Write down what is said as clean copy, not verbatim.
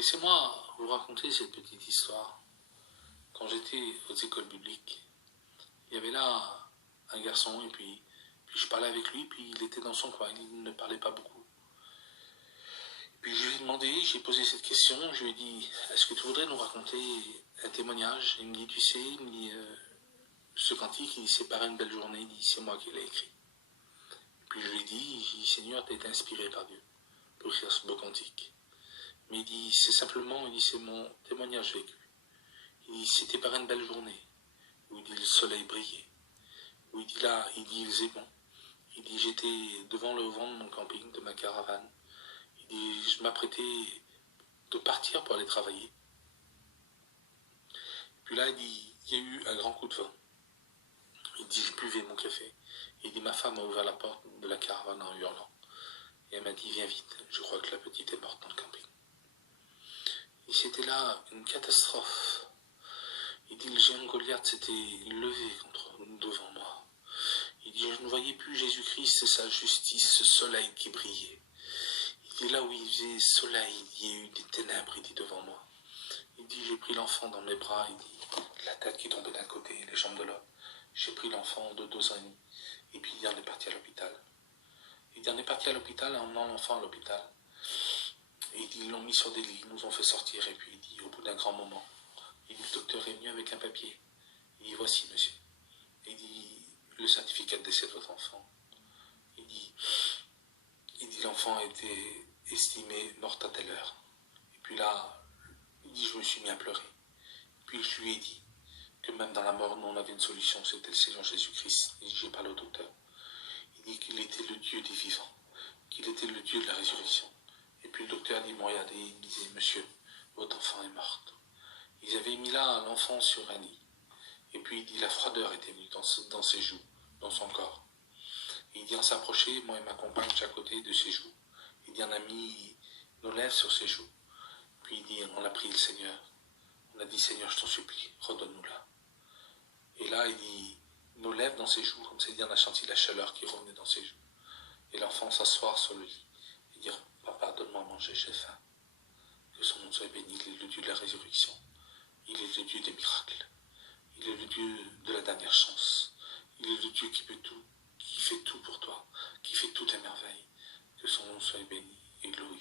Laissez-moi vous raconter cette petite histoire. Quand j'étais aux écoles bibliques, il y avait là un garçon, et puis je parlais avec lui, puis il était dans son coin, il ne parlait pas beaucoup. Puis je lui ai demandé, j'ai posé cette question, je lui ai dit, est-ce que tu voudrais nous raconter un témoignage? Il me dit, tu sais, il me dit, ce cantique, il dit, c'est par une belle journée, il dit, c'est moi qui l'ai écrit. Puis je lui ai dit, Seigneur, tu as été inspiré par Dieu pour écrire ce beau cantique. Mais il dit, c'est simplement, il dit, c'est mon témoignage vécu. Il dit, c'était par une belle journée, où il dit, le soleil brillait, où il dit là, il dit, il faisait bon. Il dit, j'étais devant le vent de mon camping, de ma caravane. Il dit, je m'apprêtais de partir pour aller travailler. Puis là, il dit, il y a eu un grand coup de vent. Il dit, je buvais mon café. Il dit, ma femme a ouvert la porte de la caravane en hurlant. Et elle m'a dit, viens vite, je crois que la petite est morte dans le camping. Et c'était là une catastrophe. Il dit, le géant Goliath s'était levé devant moi. Il dit, je ne voyais plus Jésus-Christ et sa justice, ce soleil qui brillait. Il dit, là où il faisait soleil, il y a eu des ténèbres, il dit, devant moi. Il dit, j'ai pris l'enfant dans mes bras, il dit, la tête qui tombait d'un côté, les jambes de l'autre. J'ai pris l'enfant de 2 ans et demi, et puis il dit, on est parti à l'hôpital. Il dit, on est parti à l'hôpital, en emmenant l'enfant à l'hôpital. Et il dit, ils l'ont mis sur des lits, ils nous ont fait sortir, et puis il dit, au bout d'un grand moment, il dit, le docteur est venu avec un papier. Il dit, voici, monsieur. Il dit, le certificat de décès de votre enfant. Il dit, l'enfant a été estimé morte à telle heure. Et puis là, il dit, je me suis mis à pleurer. Puis je lui ai dit que même dans la mort, nous, on avait une solution, c'était le Seigneur Jésus-Christ. Il dit, j'ai parlé au docteur. Il dit qu'il était le Dieu des vivants, qu'il était le Dieu de la résurrection. Et puis le docteur dit, me regardait, il me disait, monsieur, votre enfant est morte. Ils avaient mis là l'enfant sur un lit. Et puis il dit, la froideur était venue dans ses joues, dans son corps. Il dit, on s'approchait, moi et ma compagne, de chaque côté de ses joues. Il dit, on a mis nos lèvres sur ses joues. Puis il dit, on a prié le Seigneur. On a dit, Seigneur, je t'en supplie, redonne-nous-la. Et là, il dit, nos lèvres dans ses joues, comme c'est dit, on a senti la chaleur qui revenait dans ses joues. Et l'enfant s'asseoir sur le lit et dire, papa, donne-moi à manger, j'ai faim. Que son nom soit béni, il est le Dieu de la résurrection. Il est le Dieu des miracles. Il est le Dieu de la dernière chance. Il est le Dieu qui peut tout, qui fait tout pour toi, qui fait toutes les merveilles. Que son nom soit béni et glorifié.